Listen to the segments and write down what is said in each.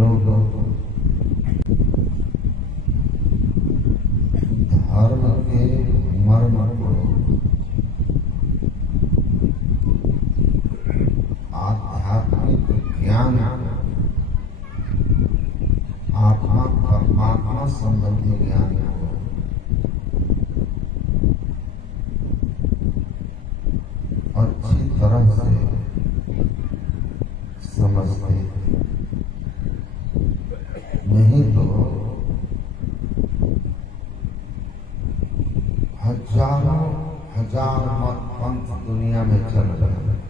लोग धर्म के मर्म को आध्यात्मिक ज्ञान, आत्मा परमात्मा संबंधी ज्ञान को अच्छी तरह से समझते हैं। नहीं तो हजारों हजार मत पंथ दुनिया में चल रहे हैं,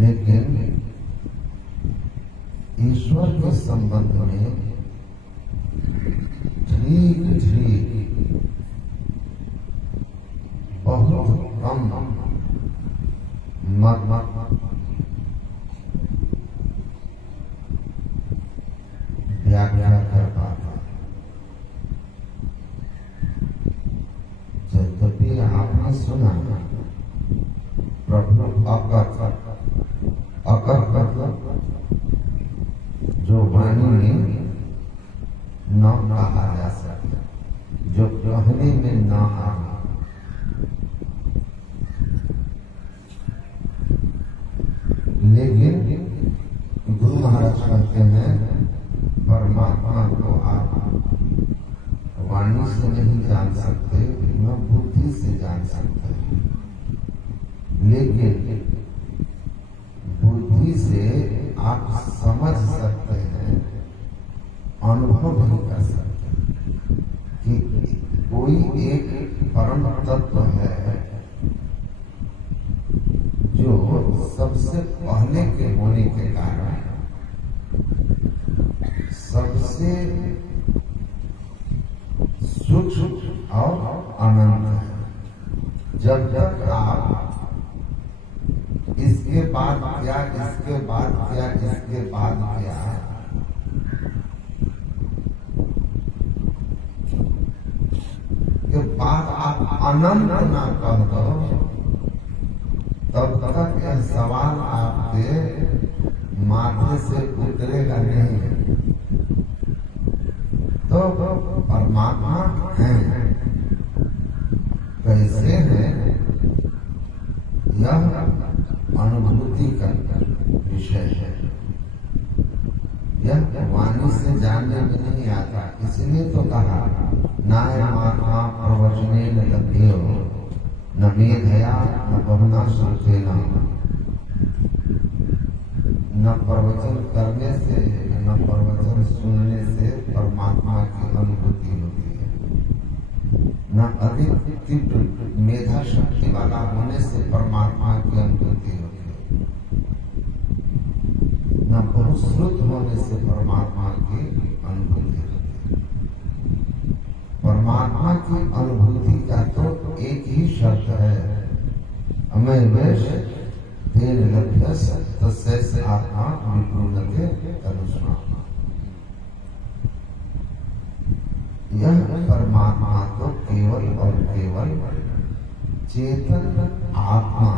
लेकिन ईश्वर के संबंध में ठीक बहुत कम मत व्याख्या कर पाता। यद्यपि आपने सुना प्रभु अकर मतलब जो वाणी में न कहा जा सकता, जो कहने में न आना। लेकिन गुरु महाराज कहते हैं परमात्मा को आप वाणी से नहीं जान सकते, न बुद्धि से जान सकते, लेकिन बुद्धि से आप समझ सकते हैं, अनुभव नहीं कर सकते कि कोई एक परम तत्व है जो सबसे पहले के होने के कारण सबसे सूक्ष्म और अनंत है। जब तक आप इसके बाद क्या, इसके बाद क्या, इसके बाद क्या, के बाद आप अनंत ना कर दो, तब तक यह सवाल आपके माथे से उतरेगा नहीं। तो परमात्मा है, कैसे है, यह अनुभूति का विषय है। यह वाणी से जानने में नहीं आता। इसलिए तो कहा नायमात्मा प्रवचने न लभ्यो न मेधया न बहुना श्रुतेन। न प्रवचन करने से न प्रवचन सुनने से परमात्मा की अनुभूति होती है, न अधिक तीव्र मेधा शक्ति वाला होने से परमात्मा की अनुभूति होती है, न बहुश्रुत होने से परमात्मा की अनुभूति होती है। परमात्मा की अनुभूति का तो एक ही शब्द है, अमय वेश तेन लभ्यस तस्य आत्मा विपूर्णते तनुष्मा। यह परमात्मा तो केवल और केवल चेतन आत्मा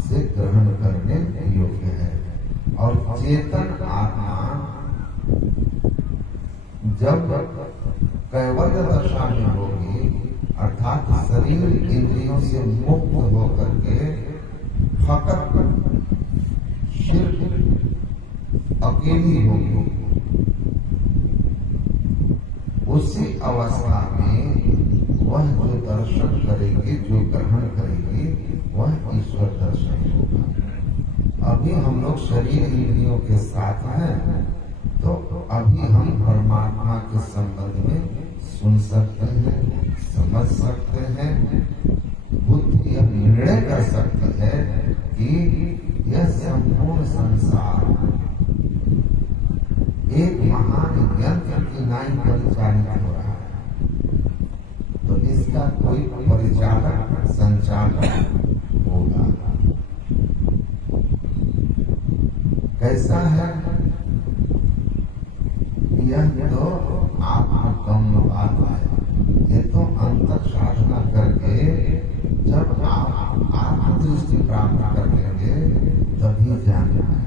से ग्रहण करने योग्य है। और चेतन आत्मा जब कैवल्य दशा में होगी, अर्थात शरीर इंद्रियों से मुक्त होकर के फकत सिर्फ अकेली होगी, उसी अवस्था में वह जो दर्शन करेगी, जो ग्रहण करेगी, वह ईश्वर दर्शन होगा। अभी हम लोग शरीर इंद्रियों के साथ हैं, तो अभी हम परमात्मा के संबंध में सुन सकते हैं, समझ सकते हैं, बुद्धि यह निर्णय कर सकती है कि यह संपूर्ण संसार एक महान यंत्र की नाई परिचालित हो रहा है। तो इसका कोई परिचालक, संचालक होगा। कैसा है यह? तो आत्मकम बात है। ये तो अंतर साधना करके जब आप आत्मदृष्टि प्राप्त कर लेंगे तभी जानना है।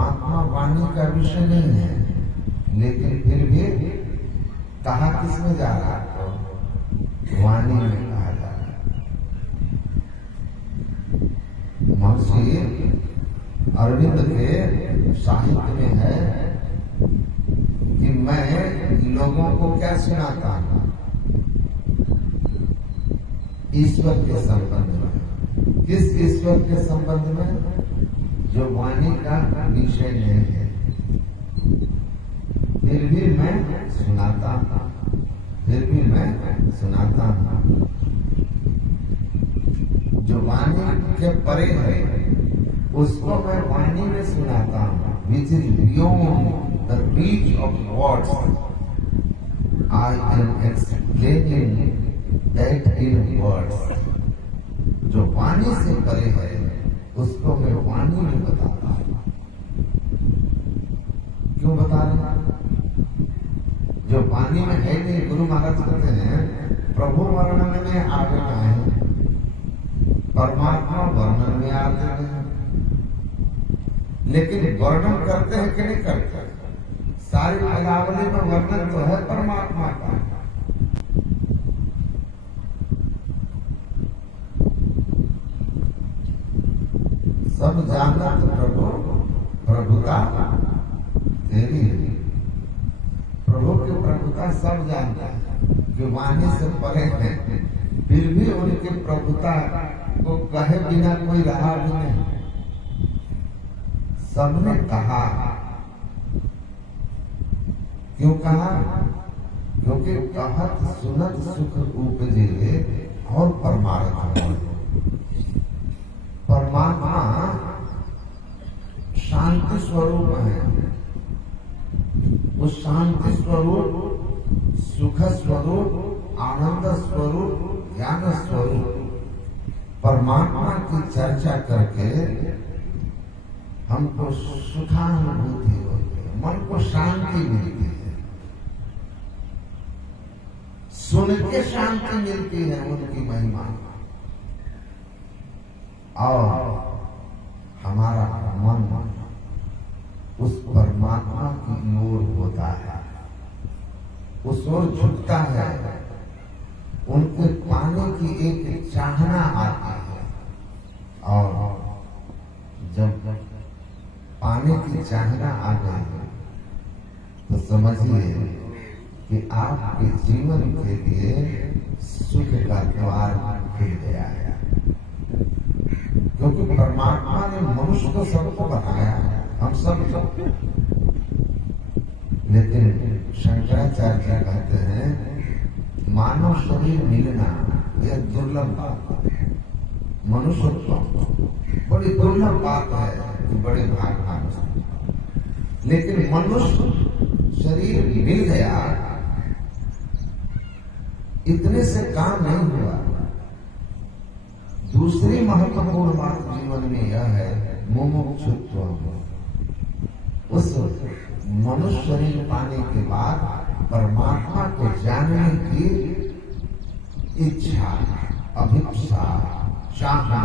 परमात्मा वाणी का विषय नहीं है, लेकिन फिर भी कहा किसमें जा रहा है? तो वाणी में कहा जा रहा है। महर्षि अरविंद के साहित्य में है कि मैं लोगों को क्या सुनाता हूं? ईश्वर के संबंध में। किस ईश्वर के संबंध में? जो वाणी का विषय नहीं है, फिर भी मैं सुनाता हूं, फिर भी मैं सुनाता हूं। जो वाणी के परे है उसको मैं वाणी में सुनाता हूं। Which is beyond the reach of words, I am explaining that in words. जो वाणी से परे है उसको मैं वाणी में बताता हूं। क्यों बता रहे हैं? जो वाणी में है नहीं, गुरु महाराज कहते हैं प्रभु वर्णन में आगे जाए, परमात्मा वर्णन में आते हैं, लेकिन वर्णन करते हैं कि नहीं करते? सारी पदावली में वर्णन तो है परमात्मा का। सब जानना तो प्रभु, प्रभुता तेरी। प्रभु की प्रभुता सब जानता है, जो वाणी से परे है, फिर भी उनकी प्रभुता को कहे बिना कोई रहा भी नहीं। सबने कहा। क्यों कहा? क्योंकि कहत सुनत सुख उपजे और परमार्थ हो। परमात्मा शांति स्वरूप है। उस शांति स्वरूप, सुख स्वरूप, आनंद स्वरूप, ज्ञान स्वरूप परमात्मा की चर्चा करके हमको सुखानुभूति होती है, मन को शांति मिलती है, सुन के शांति मिलती है उनकी महिमा, और हमारा मन उस परमात्मा की ओर होता है, उस ओर झुकता है। उनके पाने की एक चाहना आती है, और जब पाने की चाहना आ गई तो समझिए कि आपके जीवन के लिए सुख का द्वार खुल गया है। क्योंकि परमात्मा ने मनुष्य को सबको बनाया, हम सब को। लेकिन शंकराचार्य कहते हैं मानव शरीर मिलना यह दुर्लभ बात है। मनुष्य बड़ी दुर्लभ बात है कि बड़े भाग से, लेकिन मनुष्य शरीर मिल गया, इतने से काम नहीं हुआ। दूसरी महत्वपूर्ण बात जीवन में यह है मुमुक्षुत्व। उस मनुष्य शरीर पाने के बाद परमात्मा को जानने की इच्छा, अभिप्सा, चाहना,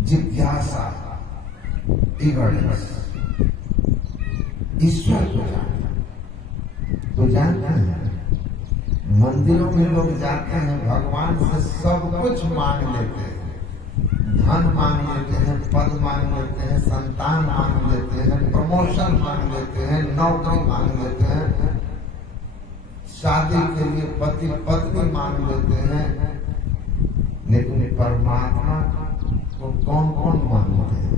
जिज्ञासा, इगर्नेस, ईश्वर को जानना। तो जानते हैं मंदिरों में लोग जाते हैं, भगवान से सब कुछ मांग लेते हैं, धन मांग लेते हैं, पद मांग लेते हैं, संतान मांग लेते हैं, प्रमोशन मांग लेते हैं, नौकरी मांग लेते हैं, शादी के लिए पति पत्नी मांग लेते हैं। लेकिन परमात्मा को कौन कौन मांगते हैं?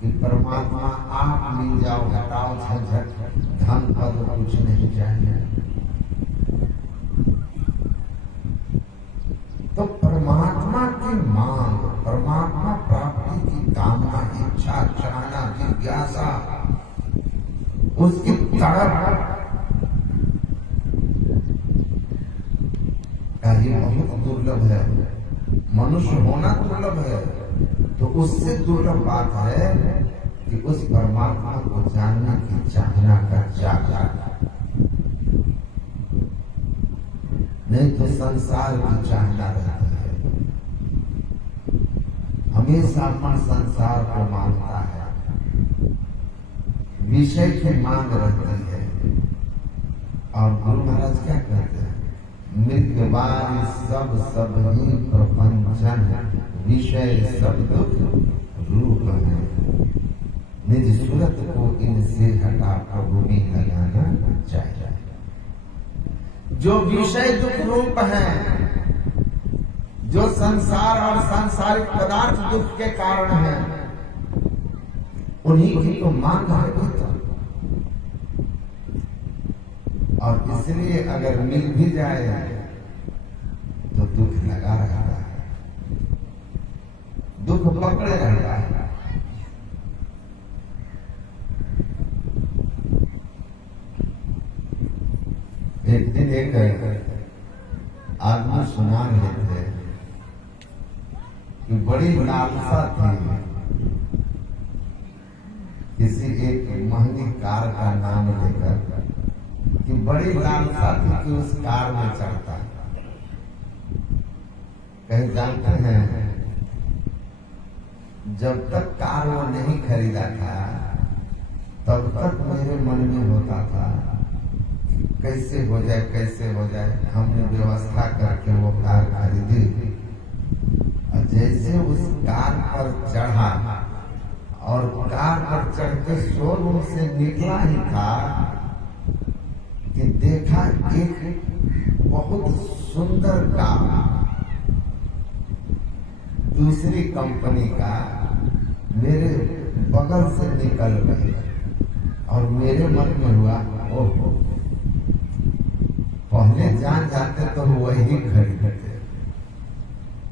कि परमात्मा आप मिल जाओ, हटाओ झंझट, धन पद कुछ नहीं चाहिए। तो परमात्मा की मांग, परमात्मा प्राप्ति की कामना, इच्छा, चाहना, जिज्ञासा, उसकी तड़प, ये बहुत दुर्लभ है। मनुष्य होना दुर्लभ है, तो उससे दुर्लभ बात है कि उस परमात्मा को जानने की चाहना का जागृत। नहीं तो संसार की चाहना रहती है, हमेशा मन संसार को मानता है, विषय की मांग रहती है। और गुरु महाराज क्या कहते हैं, मृत्यवान सब ही प्रपंचन, विषय सब दुख रूप है, निज सूरत को इनसे हटा प्रभु में लगाना चाहिए। जो विषय दुख रूप है, जो संसार और सांसारिक पदार्थ दुख के कारण है, उन्हीं की तो मांग है भीतर। और इसलिए अगर मिल भी जाए तो दुख लगा रहता है, दुख पकड़े रहता है। एक दिन एक आदमी सुना रहे थे कि बड़ी लालसा थी किसी एक महंगी कार का नाम लेकर, कि बड़ी लालसा थी कि उस कार में चढ़ता। कहीं जानते हैं, जब तक कार वो नहीं खरीदा था तब तक मेरे मन में होता था कैसे हो जाए। हमने व्यवस्था करके वो कार खरीदी, और जैसे उस कार पर चढ़ा और कार पर चढ़ के शोरूम से निकला ही था कि देखा एक बहुत सुंदर कार दूसरी कंपनी का मेरे बगल से निकल गई। और मेरे मन में हुआ, ओहो, पहले जान जाते तो वही खरीदते।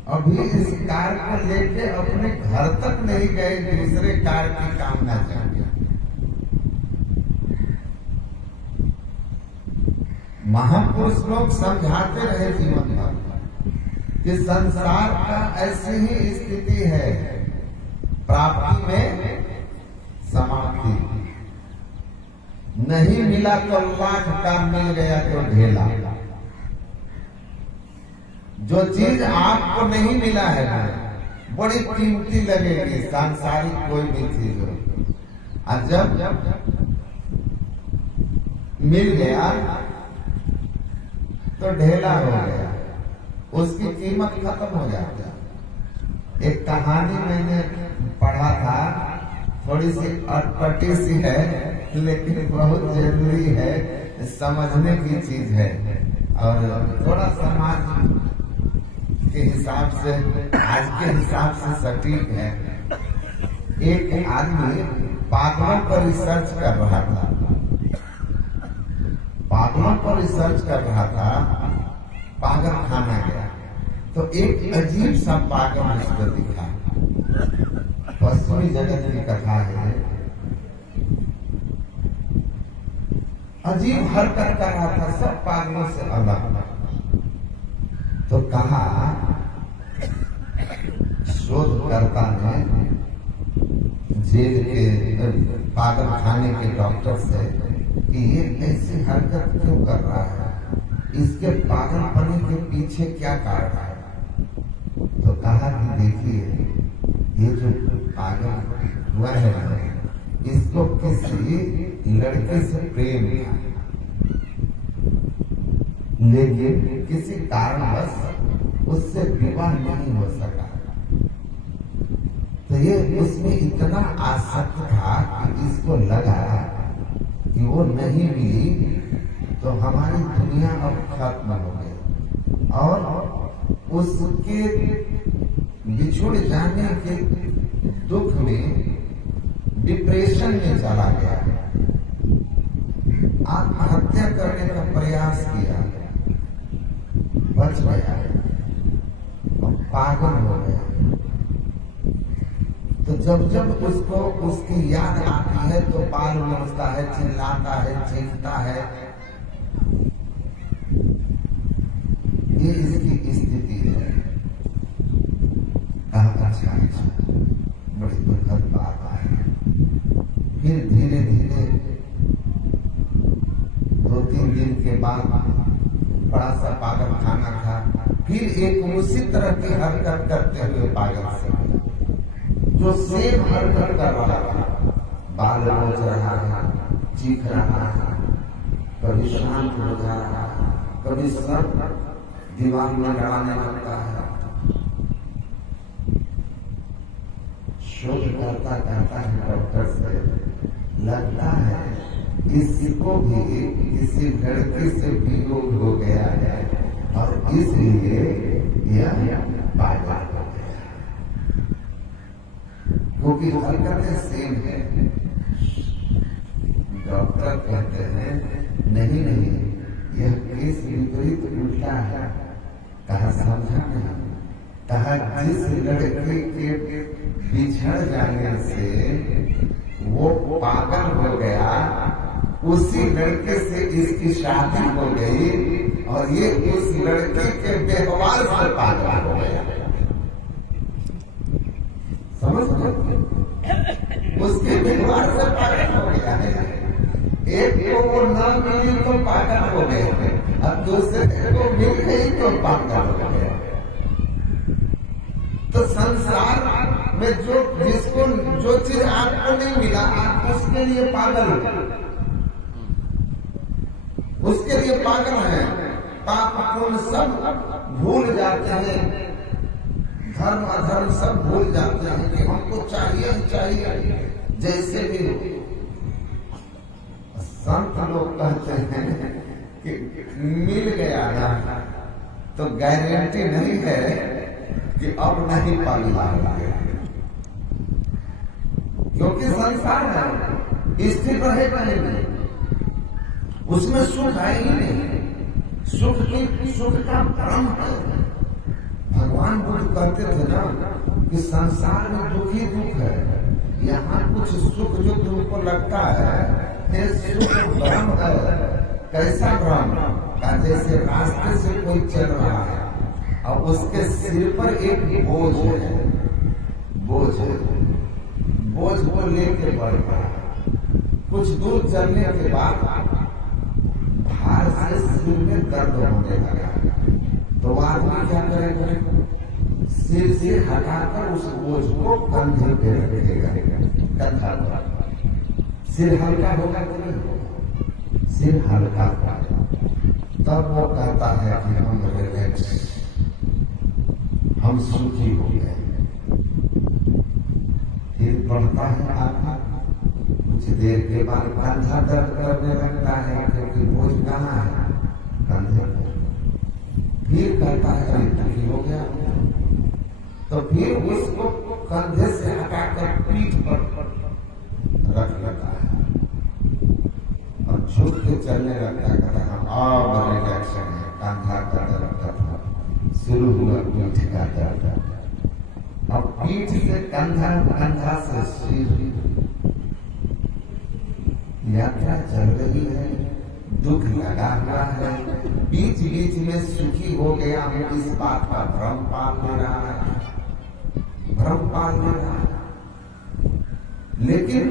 अभी इस कार को लेके अपने घर तक नहीं गए, दूसरे कार की कामना जाएंगे। महापुरुष लोग समझाते रहे जीवन भर कि संसार का ऐसी ही स्थिति है, प्राप्ति में समाप्ति। नहीं मिला तो लाख का, मिल गया तो ढेला। जो चीज आपको नहीं मिला है ना, बड़ी कीमती लगेगी, सांसारिक कोई भी चीज हो। और जब मिल गया तो ढेला हो गया, उसकी कीमत खत्म हो जाती है। एक कहानी मैंने पढ़ा था, थोड़ी सी अटपटी सी है लेकिन बहुत जरूरी है, समझने की चीज है और थोड़ा समाज के हिसाब से, आज के हिसाब से सटीक है। एक आदमी पागलों पर रिसर्च कर रहा था, पागल खाना गया तो एक अजीब सा पागल उसको दिखा। पश्चिमी जगत की कथा है, अजीब हरकत कर रहा था, सब पागलों से अलग। तो कहा शोधकर्ता ने जेल के पागल खाने के डॉक्टर से कि ये ऐसी हरकत क्यों कर रहा है, इसके पागलपने के पीछे क्या कारण है। तो कहा कि देखिए, ये जो पागल हुआ है इसको किसी लड़के से प्रेम था, लेकिन किसी कारणवश उससे विवाह नहीं हो सका। तो ये उसमें इतना आसक्त था कि इसको लगा कि वो नहीं मिली तो हमारी दुनिया अब खत्म हो गई, और उसके बिछुड़ जाने के दुख में डिप्रेशन में चला गया, आत्महत्या करने का प्रयास किया, बच गया, पागल हो गया। तो जब उसको उसकी याद आती है तो बाल उलझता है, चिल्लाता है, चीखता है। ये इसकी स्थिति है। अच्छा, बड़ी दुखद बात है। फिर धीरे धीरे 2-3 दिन के बाद बड़ा सा पागल खाना था, फिर एक उसी तरह की हरकत करते हुए पागल से जो सेम हरकत कर रहा था, बाल नोच रहा है, चीख रहा है, कभी शांत हो जा रहा है, कभी सब दीवार में लड़ाने लगता है। शोधकर्ता कहता है डॉक्टर से, लगता है इसको भी किसी लड़की से वियोग हो गया है और इसलिए यह पागल हो गया, क्योंकि हरकतें सेम है। डॉक्टर कहते हैं नहीं नहीं, यह केस विपरीत उल्टा है। कहा समझा नहीं? कहा जिस लड़के के बिछड़ जाने से वो पागल हो गया, उसी लड़के से इसकी शादी हो गई और ये उस लड़के के व्यवहार से पागल हो गया। समझ गए? उसके व्यवहार से पागल हो गया है। एक को वो न मिली तो पागल हो गए, अब दूसरे को मिल गई तो पागल हो गए। तो संसार में जिसको जो चीज आपको नहीं मिला, आप उसके लिए पागल हो, उसके लिए पागल है। पाप पुण्य सब भूल जाते हैं, धर्म अधर्म सब भूल जाते हैं कि हमको चाहिए चाहिए जैसे भी हो। संत लोग कहते हैं कि मिल गया ना तो गारंटी नहीं है कि अब नहीं पागल, क्योंकि संसार है, स्थिर रहेगा नहीं, उसमें सुख है ही नहीं। सुख का भ्रम है। भगवान बुद्ध कहते थे ना कि संसार में दुख ही दुख है, यहाँ कुछ सुख जो तुमको लगता है सुख भ्रम है। कैसा भ्रम? का जैसे रास्ते से कोई चल रहा है और उसके सिर पर एक बोझ है, बोझ को लेके बढ़ रहा है। कुछ दूर चलने के बाद भार से सिर में दर्द होने लगा, तो आदमी क्या करेगा? सिर से हटाकर उस बोझ को कंधे पे रखेगा, कंधा पर। सिर हल्का होगा कि नहीं होगा? सिर हल्का होगा, तब वो कहता है कि हम रिलैक्स, हम सुखी हो गए। फिर बढ़ता है आत्मा, कुछ देर के बाद कंधा दर्द करने लगता है, क्योंकि बोझ कहाँ है? कंधे पर। फिर कहता है अरे दुखी हो गया, तो फिर उसको कंधे से हटाकर पीठ पर रख लेता है और झुक के चलने लगता है। कहता है अब रिलैक्शन है, कंधा का दर्द शुरू हुआ, पीठ का दर्द। अब पीठ से कंधा, कंधा से सिर, यात्रा चल रही है, दुख लगा हुआ है, बीच बीच में सुखी हो गया हूँ, इस बात का भ्रम पाल ले रहा है, भ्रम पाल ले रहा है। लेकिन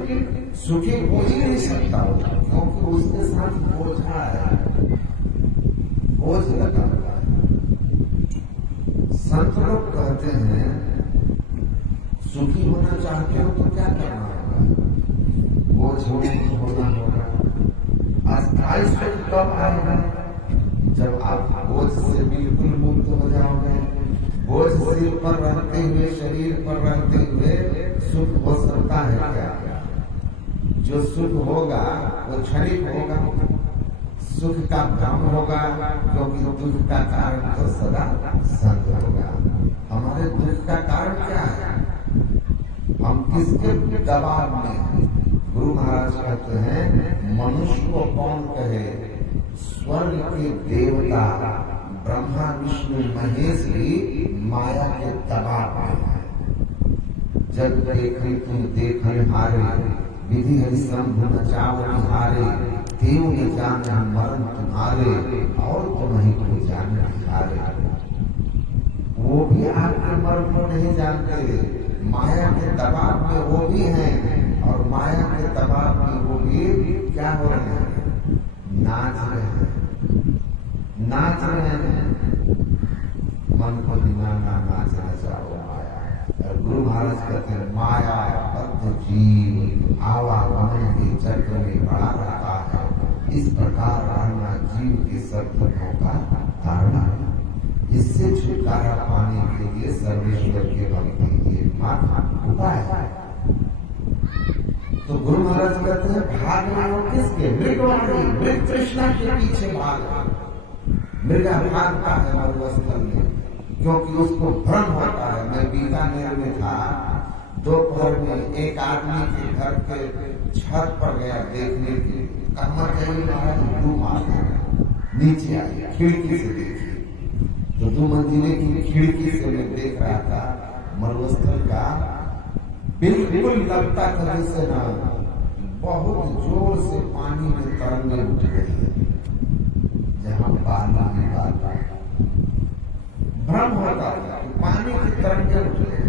सुखी हो ही नहीं सकता, क्योंकि उसके साथ बोझा है, बोझ लगा हुआ है। संत लोग कहते हैं सुखी होना चाहते हो तो क्या करना होगा? बोझ होना होगा। अस्थायी सुख कब आएगा? जब आप बोझ से बिल्कुल मुक्त हो जाओगे। बोझ सिर पर रहते हुए, शरीर पर रहते हुए सुख हो सकता है क्या? जो सुख होगा वो क्षणिक होगा, सुख का भ्रम होगा, क्योंकि दुख का कारण तो सदा संग होगा। हमारे दुख का कारण क्या है? हम किसके दबाव में? गुरु महाराज कहते हैं मनुष्य को कौन कहे? स्वर्ग के देवता ब्रह्मा विष्णु महेश भी माया के दबाव में है। जब देखी तुम देखन हारे, विधि हरिशंभु नचाव हारे, देव ने जाना मरण तुम्हारे, और तुम ही को जाने हारे। वो भी आपके मर्म को नहीं जानते, माया के दबाव में वो भी हैं, और माया के दबाव में वो भी क्या हो रहे हैं? नाच रहे हैं, नाच रहे हैं। मन को दीवाना नाच नचाओ माया। और गुरु महाराज कहते हैं माया बद्ध जीव आवागमन के चक्र में पड़ा रहता है। इस प्रकार रहना जीव के सब दुखों का कारण है। इससे छुटकारा पाने के लिए सर्वेश्वर के भक्ति एकमात्र उपाय है। तो गुरु महाराज कहते हैं भाग रहे हो किसके? मृगवाणी, मृग तृष्णा के पीछे भाग रहे हो। मृगा भागता है मरुस्थल में क्योंकि उसको भ्रम होता है। मैं बीकानेर में था, दोपहर में एक आदमी के घर के छत पर गया देखने के लिए। कमर चाहिए महाराज डूब मार नीचे आई, खिड़की से देखी तो 2 मंजिले की खिड़की से मैं देख रहा था मरुस्थल का बिल्कुल लगता था जैसे ना बहुत जोर से पानी में तरंगे उठ गई है, जहां बाला ही बाला भ्रम होता था कि पानी की तरंगे उठ गई।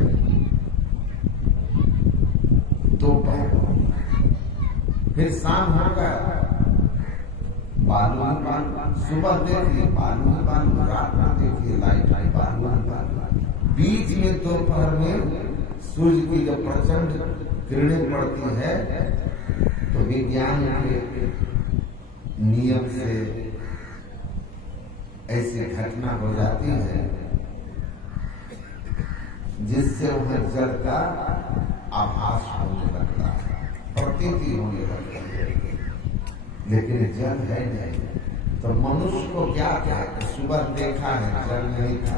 दोपहर फिर शाम हो गया, बालू ही बालू, सुबह देखिए बालू ही बालू, रात में देखिए लाइट आई बालू ही बालू। बीच में दोपहर में सूर्य की जब प्रचंड किरणें पड़ती है तो विज्ञान के नियम से ऐसी घटना हो जाती है जिससे उन्हें जल का आभास होने लगता है, प्रतीति होने लगती है, लेकिन जल है नहीं। तो मनुष्य को क्या कहते? सुबह देखा है जल नहीं था,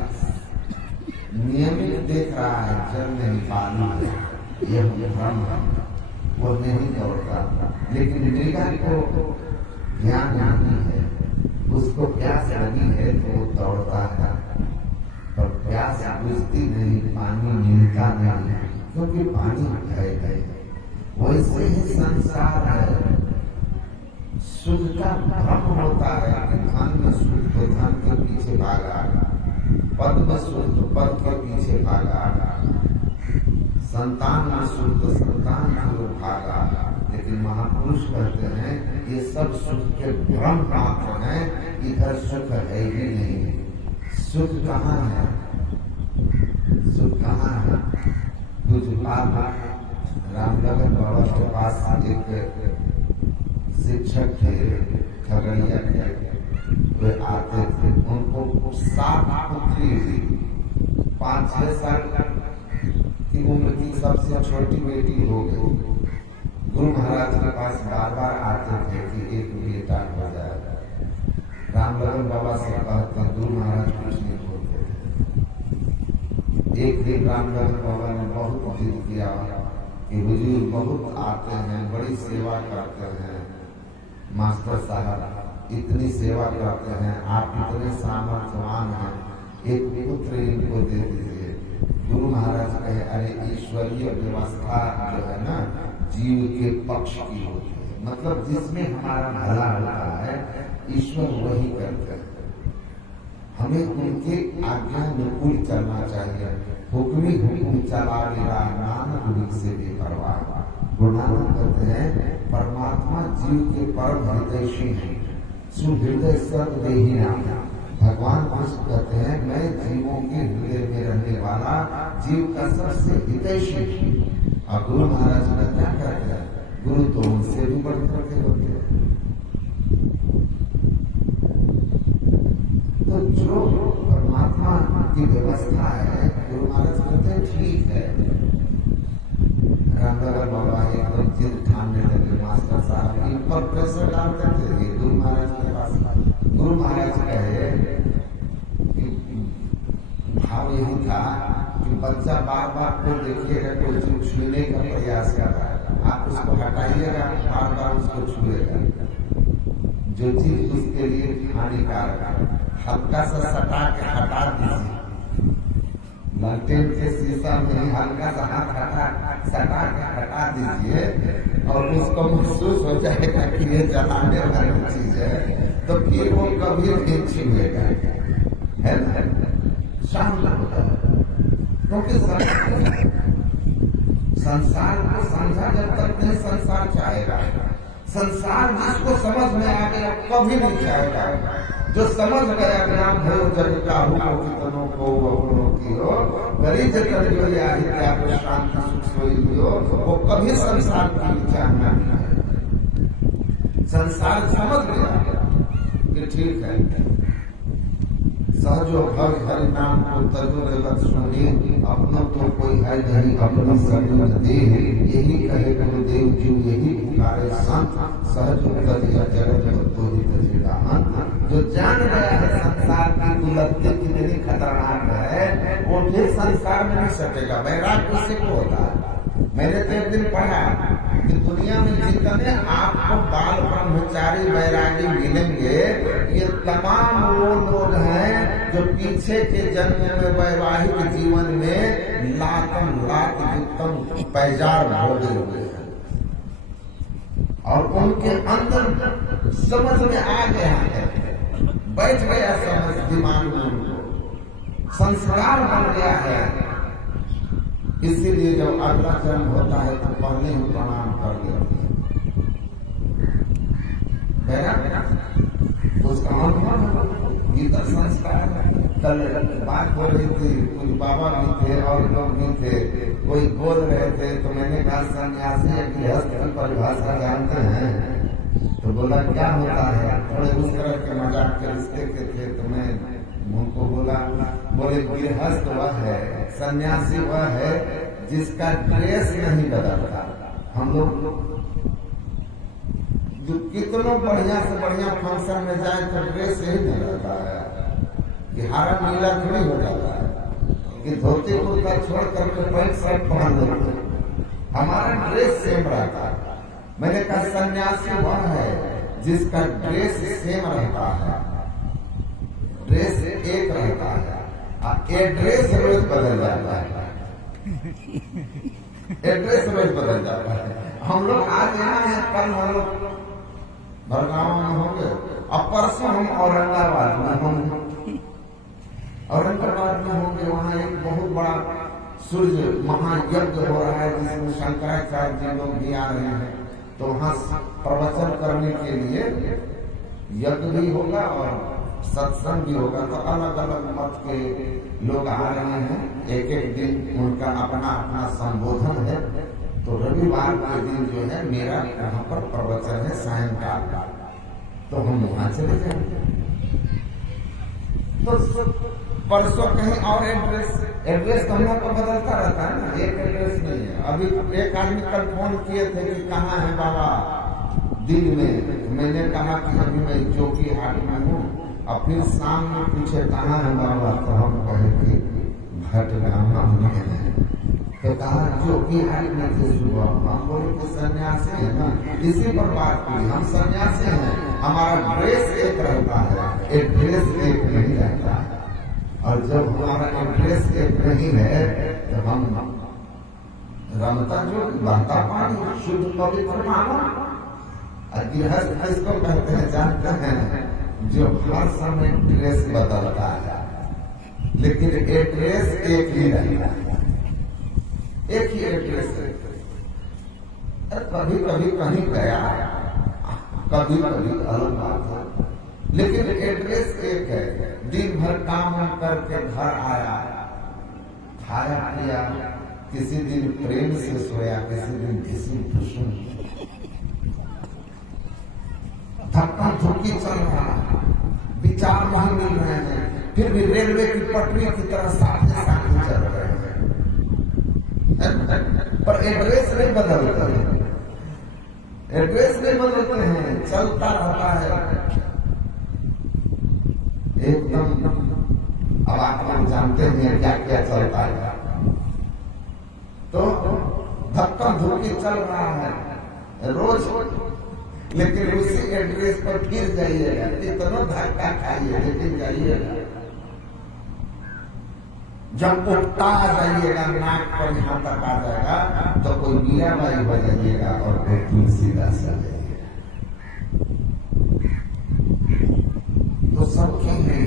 नियमित देख रहा है जल नहीं पानी है, यह भ्रम है, वो नहीं दौड़ता। लेकिन मृगा को ज्ञान नहीं है, उसको प्यास लगी है तो वो दौड़ता है, पर प्यास बुझती नहीं, पानी मिलता नहीं क्योंकि पानी है। वैसे ही संसार है, सुख का भ्रम होता है कि धन में सुख तो धन के पीछे भागा, पद में सुख तो पद के पीछे भागा, संतान में सुख तो संतान की ओर भागा। लेकिन महापुरुष कहते हैं ये सब सुख के भ्रम मात्र हैं, इधर सुख है ही नहीं। सुख कहाँ है? सुख कहाँ है? कुछ बात रामलगन बाबा के पास एक शिक्षक थे खगड़िया के, वे आते थे, उनको 7 पुत्री थी, 5-6 साल की उम्र की सबसे छोटी बेटी हो गई। गुरु महाराज के पास बार-बार आते थे कि एक बेटा हो जाएगा। रामलगन बाबा से कहते गुरु महाराज कुछ नहीं बोलते थे। एक दिन रामलगन बाबा ने बहुत जिद किया कि हुजूर बहुत आते हैं, बड़ी सेवा करते हैं, मास्टर साहब इतनी सेवा करते हैं, आप इतने सामर्थ्यवान हैं, एक पुत्र इनको दे दीजिए। गुरु महाराज कहे अरे ईश्वरीय व्यवस्था जो है ना जीव के पक्ष की होती है, मतलब जिसमें हमारा भला होता है ईश्वर वही करते हैं, हमें उनके आज्ञानुकूल चलना चाहिए। हुक्मी हुक्म चला मेरा नानक गुरु से बेपरवाह। गुरु नानक कहते हैं परमात्मा जीव के परम हितैषी है, सुहृदय सर्वदेही नाम। भगवान कृष्ण कहते हैं मैं जीवों के हृदय में रहने वाला जीव का सबसे हितैषी। और गुरु महाराज ने क्या कहते हैं? गुरु तो उनसे भी बढ़कर के होते हैं। तो जो परमात्मा की व्यवस्था है, गुरु महाराज कहते हैं ठीक है। रामलगन बाबा एकदम जिद ठानने लगे, मास्टर साहब इन पर प्रेशर डालते थे गुरु महाराज के पास। गुरु महाराज कहे भाव यही था कि बच्चा बार बार को देखिएगा कोई चीज छूने का प्रयास कर रहा है, आप उसको हटाइएगा, बार बार उसको छुएगा। जो चीज उसके लिए हानिकारक है हल्का सा सटा के हटा दीजिए। लालटेन के शीशा में हल्का सा हाथ सटा के हटा दीजिए और उसको महसूस हो जाएगा कि ये जलाने वाली चीज है, तो फिर वो कभी नहीं छुएगा, है ना? शांत होता है क्योंकि संसार को समझा जब तक नहीं संसार चाहेगा। संसार जिसको समझ में आ गया कभी नहीं चाहेगा। जो समझ गया ज्ञान भयो जब काहू को कितनों को अपनों की हो, गरीब जगत जो या ही क्या को शांति सुख सोई हो, वो कभी संसार की चाहना नहीं है। संसार समझ गया कि ठीक है, सहजो भज हरि नाम को तजो जगत सुनी, अपनों तो कोई है नहीं अपनी सभी दे, यही कहे गुरुदेव जी यही पुकारे संत, सहजो भज जगत तो ही तजेगा अंत। जो जान गया है संसार की दुलत्ती कितनी खतरनाक है, वो फिर संसार में नहीं सकेगा। वैराग्य उससे को होता है। मैंने तो एक दिन पढ़ा कि दुनिया में जितने आपको बाल ब्रह्मचारी वैरागी मिलेंगे, ये तमाम वो लोग हैं जो पीछे के जन्म में वैवाहिक जीवन में लातम लात युक्तम पैजार भोगे हुए हैं, और उनके अंदर समझ में आ गया है, बैठ गया समझ दिमाग में, उनको संस्कार बन गया है। इसीलिए जब अगला जन्म होता है तो पहले ही प्रणाम कर लेते हैं। उसका अनुभव गीता संस्कार। कल बात हो रही थी, कुछ बाबा भी थे और लोग भी थे, कोई बोल रहे थे तो मैंने कहा सन्यासी गृहस्थ की परिभाषा जानते हैं? तो बोला क्या होता है? थोड़े उस तरह के मजाक के रिश्ते के थे, तो मैं उनको बोला, बोले गृहस्थ वह है, सन्यासी वह है जिसका ड्रेस नहीं बदलता। हम लोग जो कितनों बढ़िया से बढ़िया फंक्शन में जाए तो ड्रेस यही नहीं रहता है कि हरा नीला थोड़ी हो जाता है कि धोती कुर्ता छोड़ करके पैंट शर्ट पहन लेते हैं। हमारा ड्रेस सेम रहता है। मैंने कहा सन्यासी वह है जिसका ड्रेस सेम रहता है, ड्रेस एक रहता है, एड्रेस रोज बदल जाता है, एड्रेस रोज बदल जाता है। हम लोग आज यहाँ हैं, कल हम लोग बड़गांव में होंगे, अब परसों हम औरंगाबाद में होंगे, औरंगाबाद में होंगे। वहाँ एक बहुत बड़ा सूर्य महायज्ञ हो रहा है जिसमें शंकराचार्य जी लोग भी आ रहे हैं, तो वहाँ प्रवचन करने के लिए यज्ञ भी होगा और सत्संग भी होगा। तो अलग अलग मत के लोग आ रहे हैं, एक एक दिन उनका अपना अपना संबोधन है। तो रविवार के दिन जो है मेरा यहाँ पर प्रवचन है सायंकाल का, तो हम वहाँ चले जाएंगे। तो परसों कहीं और एड्रेस तो हम लोग को बदलता रहता है ना, एक एड्रेस नहीं है। अभी एक आदमी कल फोन किए थे कि कहाँ है बाबा दिन में, मैंने कहा कि अभी मैं जोकी हाट में हूँ, और फिर शाम में पूछे कहाँ है बाबा, तो हम कहे कि भटगामा में है। तो कहा जोकी हाट में थे सुबह। हम बोले कि सन्यासी है ना, इसी पर बात की, हम सन्यासी हैं, हमारा ड्रेस एक रहता है, एड्रेस एक नहीं रहता है। और जब हमारा एड्रेस एक नहीं है तो हम रमता जो बहता पानी शुद्ध पवित्र मानो। गृहस्थ इसको कहते हैं, जानते हैं, जो हर समय ड्रेस बदलता है लेकिन एड्रेस एक ही रहता है, एक ही एड्रेस है। कभी कभी कहीं गया, कभी कभी अलग बात है, लेकिन एड्रेस एक है। दिन भर काम करके घर आया, खाया पिया, किसी दिन प्रेम से सोया, किसी दिन किसी दुश्मन, धक्का धुक्की चल रहा है, विचार वहां मिल रहे हैं, फिर भी रेलवे की पटरी की तरह साथ चल रहे हैं, पर एड्रेस नहीं बदलते, एड्रेस नहीं बदलते हैं, चलता रहता है एकदम। अब आप लोग जानते हैं क्या क्या चलता है, तो धक्का धुक्की चल रहा है रोज, लेकिन उसी एड्रेस पर फिर जाइएगा, इतना धक्का खाइए लेकिन जाइएगा। जब उठता जाइएगा, नाक पर यहाँ तक आ जाएगा तो कोई मीराबाई बजाइएगा और कोई तुलसीदास आ जाइएगा। तो सब क्या है,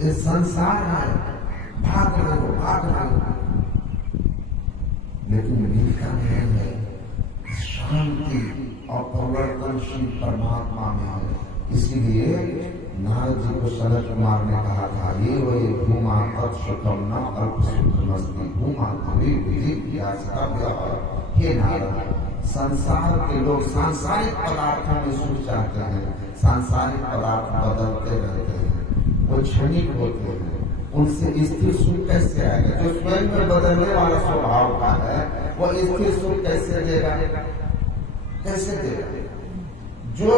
ये संसार है, भाग रहे हो, भाग रहे हो, लेकिन मिलता नहीं है शांति और परिवर्तनशील परमात्मा में है। इसीलिए नारद जी को सनत कुमार ने कहा था, ये वही भूमा तत्सुखम न अल्प सुखमस्ति भूमा कवि विधि व्यासव्य। हे नारद, संसार के लोग सांसारिक पदार्थों में सुख चाहते हैं, सांसारिक पदार्थ बदलते रहते हैं, वो क्षणिक होते हैं, उनसे स्थिर सुख कैसे आएगा? जो स्वयं में बदलने वाला स्वभाव का है वो स्थिर सुख कैसे देगा? कैसे देगा? जो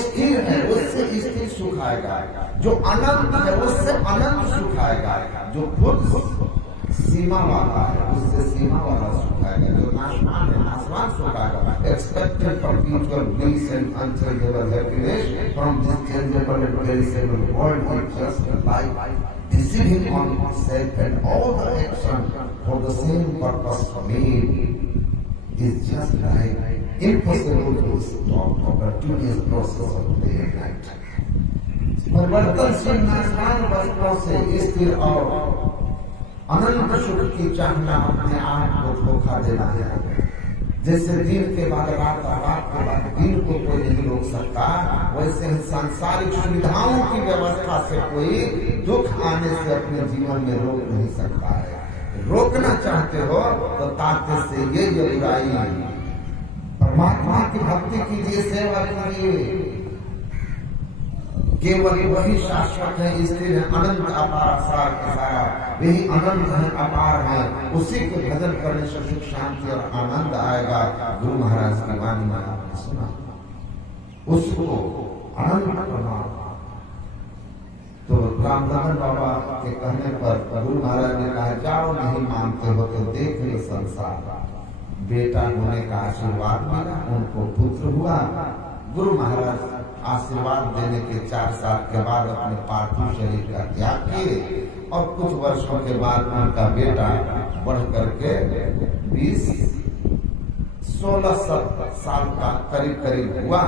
स्थिर है उससे स्थिर सुख आएगा, जो अनंत है उससे अनंत सुख आएगा, जो खुद सीमा वाला है उससे सीमा वाला सुख आएगा, जो नाशवान है नाशवान सुख आएगा। Expected perpetual bliss and unchangeable happiness from this changeable and perishable world is just like deceiving on itself, and all the action for the same purpose made is just like impossible to stop the continuous process of day and night. परिवर्तनशील नाशवान वस्तुओं से स्थिर और अनंत सुख की चाहना अपने आप को धोखा देना है। जैसे दिन के बाद रात और रात के बाद दिन को कोई नहीं रोक सकता, वैसे ही सांसारिक सुविधाओं की व्यवस्था से कोई दुख आने से अपने जीवन में रोक नहीं सकता है। रोकना चाहते हो तो ताकत से ये जरूराई परमात्मा की भक्ति कीजिए, सेवा कीजिए। केवल वही शाश्वत है, स्थिर है, अनंत अपार सार के सारा वही अनंत है, अपार है। उसी के भजन करने से सुख शांति और आनंद आएगा। गुरु महाराज की वाणी में आपने सुना, उसको अनंत परमात्मा। तो रामदान बाबा के कहने पर गुरु महाराज ने कहा, जाओ नहीं मानते हो तो देख लो संसार। बेटा होने का आशीर्वाद मिला, उनको पुत्र हुआ। गुरु महाराज आशीर्वाद देने के 4 साल के बाद अपने पार्थिव शरीर का त्याग किए और कुछ वर्षों के बाद उनका बेटा बढ़ करके 16 साल का करीब हुआ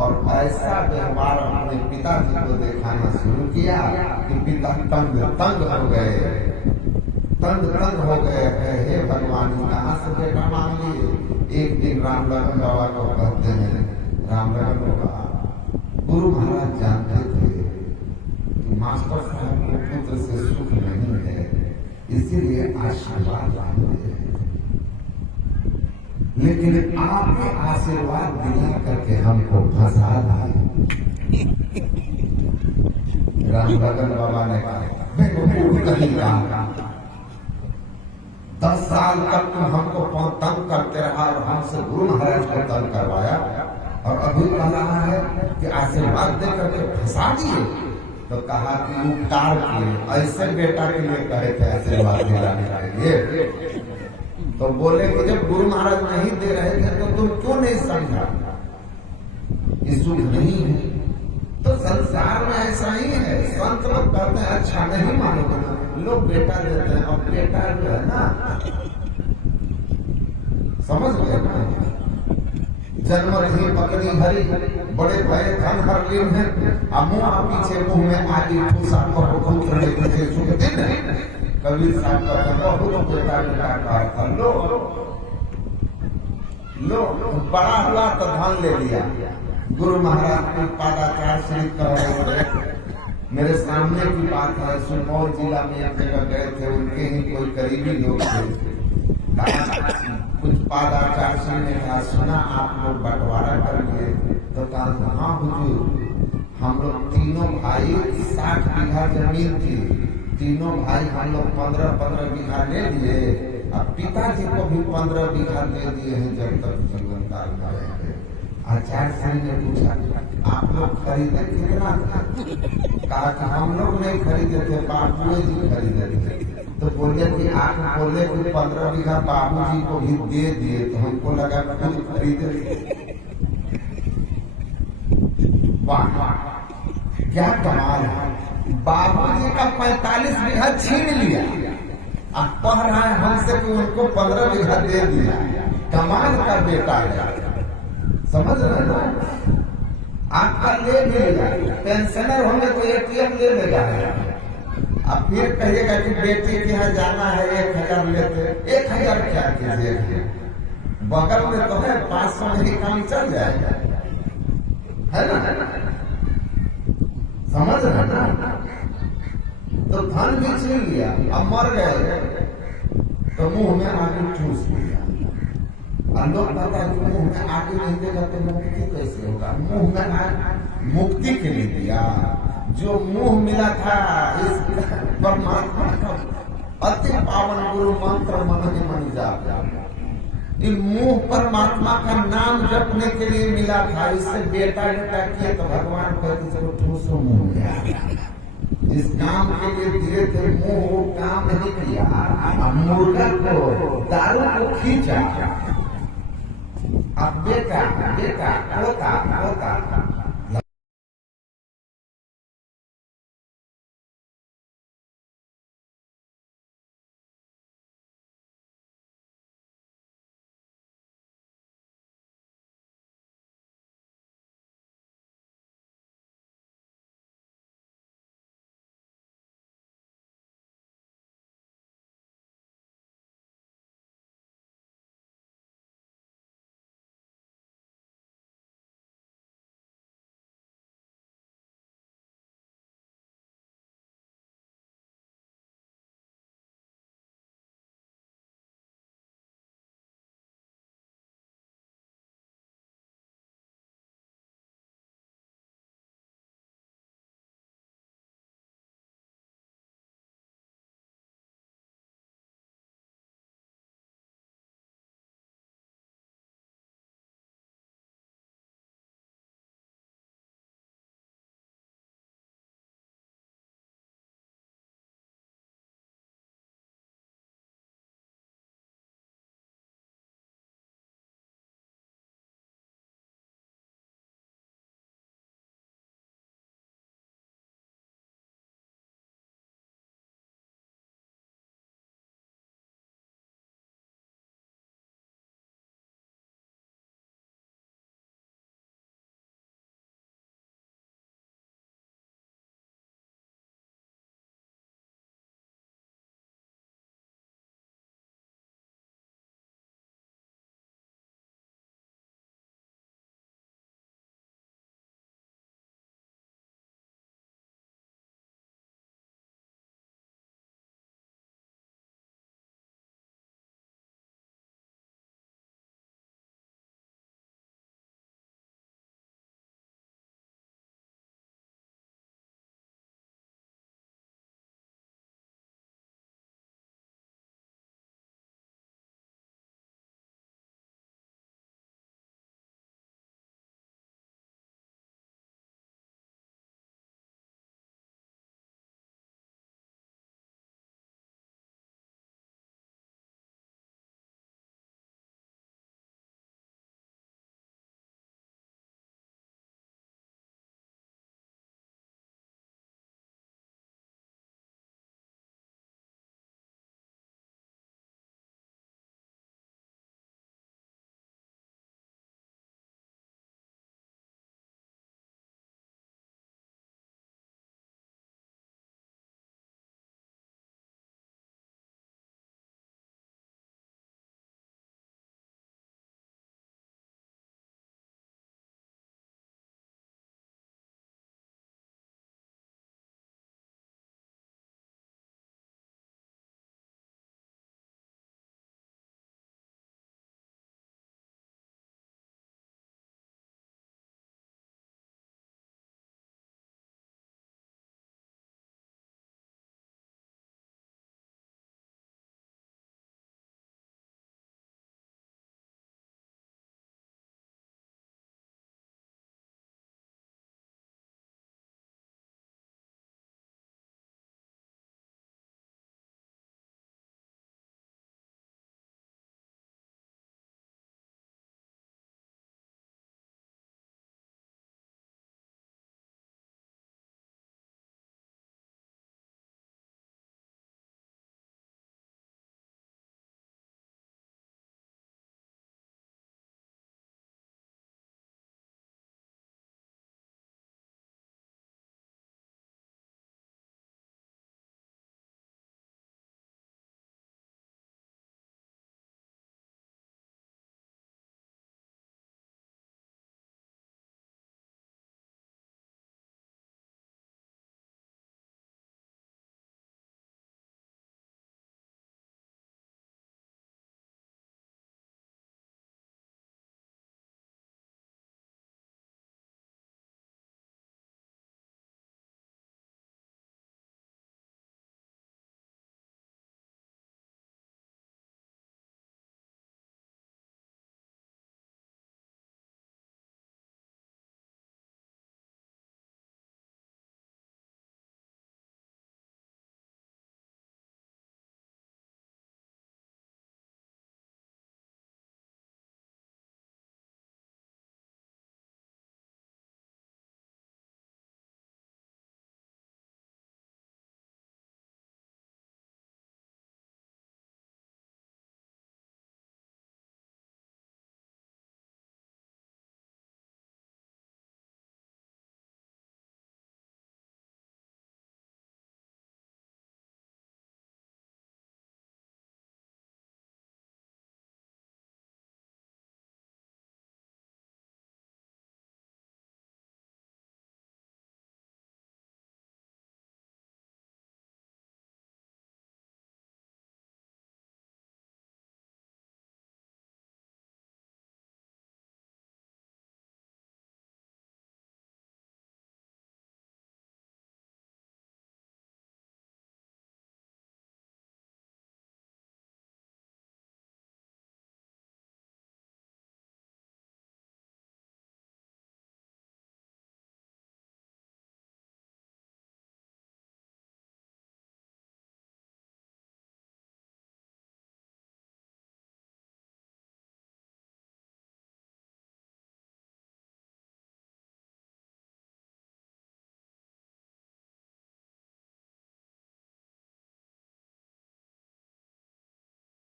और ऐसा व्यवहार अपने पिताजी को दिखाना शुरू किया कि पिता तंग हो गए, तंग हो गए। हे भगवान, कहाँ से बेटा मांग लिए? एक दिन रामलखन बाबा को कहते हैं, रामलखन बाबा, गुरु महाराज जानते थे कि मास्टर साहब के पुत्र से सुख नहीं है, इसीलिए आशीर्वाद मांगते हैं, लेकिन आपने आशीर्वाद दिला करके हमको फंसा दिए। रामलखन बाबा ने कहा, मैं कहीं कहा 10 साल तक तुम हमको तंग करते रहा और हमसे गुरु महाराज को तंग करवाया, और अभी कह रहा है कि आशीर्वाद दे करके फंसा दिए। तो कहा कि उपकार किए, ऐसे बेटा के लिए कहे थे आशीर्वाद दिलाने के लिए। तो बोले कि जब गुरु महाराज नहीं दे रहे थे तो तुम क्यों नहीं समझा? ये सुख नहीं है। तो संसार में ऐसा ही है। संत लोग कहते हैं अच्छा नहीं मानोगे, लोग बेटा देते हैं, और बेटा जो है ना, समझ गए ना, जन्म ही बकरी हरी, बड़े भय धन हर लीन है, मुँह पीछे मुंह में आदि फूसा पुत्र ने तुझे सुख दिन। कबीर साहब कहते बहुत बेटा बेटा लो बड़ा हुआ तो धन ले लिया। गुरु महाराज की पादाचार श्री कर रहे थे। मेरे सामने की बात है, सुपौल जिला में एक जगह गए थे, उनके ही कोई करीबी लोग थे। कुछ पादाचार ने कहा, सुना आप लोग बंटवारा कर लिए? तो कहा हाँ हुजूर, हम लोग तीनों भाई 60 बीघा जमीन थी, तीनों भाई हम लोग 15-15 बीघा ले लिए, अब पिताजी को भी 15 बीघा दे दिए हैं जब तक जीवन काल में रहेंगे। आचार्य सिंह ने पूछा, आप लोग खरीदे कितना? कहा कि हम लोग नहीं खरीदे थे, बाबू जी खरीदे थे। तो बोले कि आप बोले कि 15 बीघा बाबू जी को भी दे दिए, तो हमको लगा खुद खरीदे। वाह क्या कमाल है! बाबू जी का 45 बीघा छीन लिया, अब कह रहा है हमसे कि उनको 15 बीघा दे दिया। कमाल का बेटा है, समझ रहे हो? आपका ले लेगा, पेंशनर होंगे तो ATM ले लेगा। अब फिर कहिएगा कि बेटी के यहाँ जाना है 1000 लेते, 1000 क्या कीजिए? बगल में तो है, 500 में ही काम चल जाएगा, है ना? समझ रहे ना? तो धन भी छीन लिया, अब मर गए तो मुंह में आगे ठूस लिया। और लोग कहता है कि मुंह में आगे नहीं देगा तो मुक्ति कैसे होगा? मुंह में आगे मुक्ति के लिए दिया। जो मुंह मिला था इस परमात्मा का अति पावन गुरु मंत्र मन ही मन जाप, मुंह परमात्मा का नाम जपने के लिए मिला था। इससे बेटा बेटा किए तो भगवान कहते चलो ठूसो मुंह में। जिस काम के लिए दिए थे मुंह, वो काम नहीं किया। मुर्गा को दारू को खींचा, अब बेटा बेटा पोता पोता